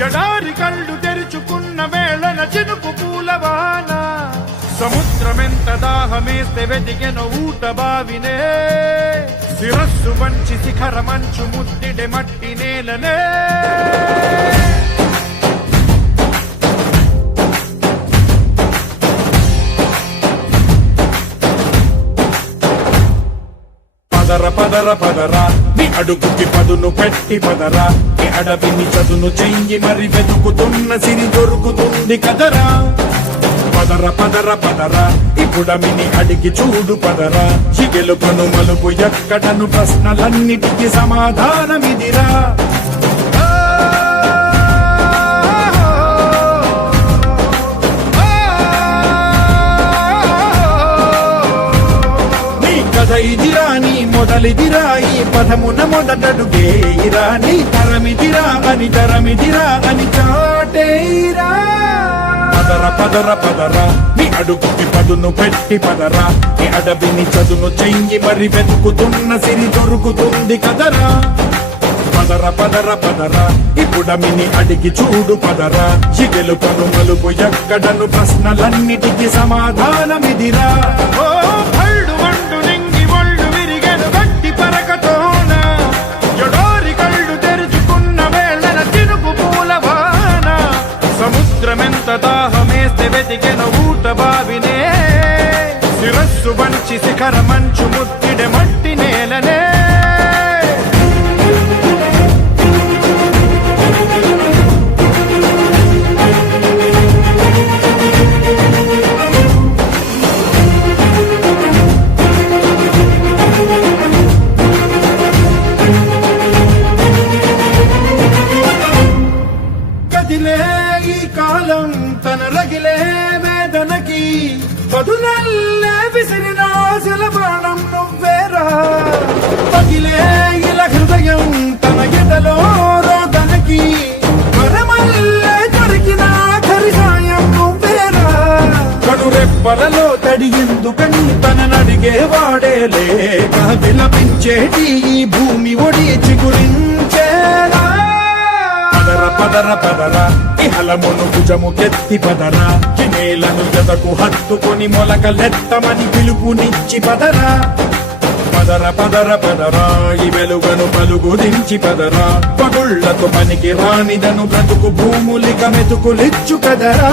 ఎడారి కళ్ళు తెరుచుకున్న వేళన చినుకు పూలవాన సముద్రమెంత దాహమేస్తే వెతికెను ఊట బావినే శిరస్సు వంచి శిఖర మంచు ముద్దిడే మట్టి నేలనే పదర పదర పదరా నీ అడుగుకి పదును పెట్టి పదరా నీ అడవిని చదును చెయ్యి మరి వెతుకుతున్న సిరి దొరుకుతుంది కదరా పదర పదర పదరా ఇప్పుడమిని అడిగి చూడు పదరా చిగెలుపను మలుపు ఎక్కడను ప్రశ్నలన్నిటికీ సమాధానమిదిరా ఇదిరా నీ మొదలిదిరా ఈ పదమున మొదటడుగేయిరా నీ తరమిదిరా అని చాటేరా పదర పదర పదరా నీ అడుగుకి పదును పెట్టి పదరా నీ అడవిని చదును చెయ్యి మరి వెతుకుతున్న సిరి దొరుకుతుంది కదరా పదర పదర పదరా ఇప్పుడమిని అడిగి చూడు పదరా చిగెలు పను మలుపు ఎక్కడను ప్రశ్నలన్నిటికీ సమాధానమిదిరా సముద్రమెంత దాహమేస్తే వెతికెను ఊట బావినే శిరస్సు వంచి శిఖర మంచు ముద్దిడే మట్టి నేలనే ఈ కాలం తన రగిలే వేదనకి పదునల్లే విసిరిన ఆశల బాణం నువ్వేరా పగిలే ఇలా హృదయం తన ఎదలో రోదనకి వరమల్లే దొరికిన ఆఖరి సాయం నువ్వేరా కడురెప్పలలో తడి ఎందుకని తననడిగే వాడే లేక విలపించేటి ఈ భూమి ఒడి చిగురించేలా పదర పదరా ఇహలమును భుజము కెత్తి పదరా నేలను జతకు హత్తుకొని మొలకలెత్తమని పిలుపునిచ్చి పదరా పదర పదర పదరా ఈ వెలుగను పలుగు దించి పదరా పగుళ్లతో పనికి రానిదను బ్రతుకు భూములిక మెతుకులిచ్చు కదరా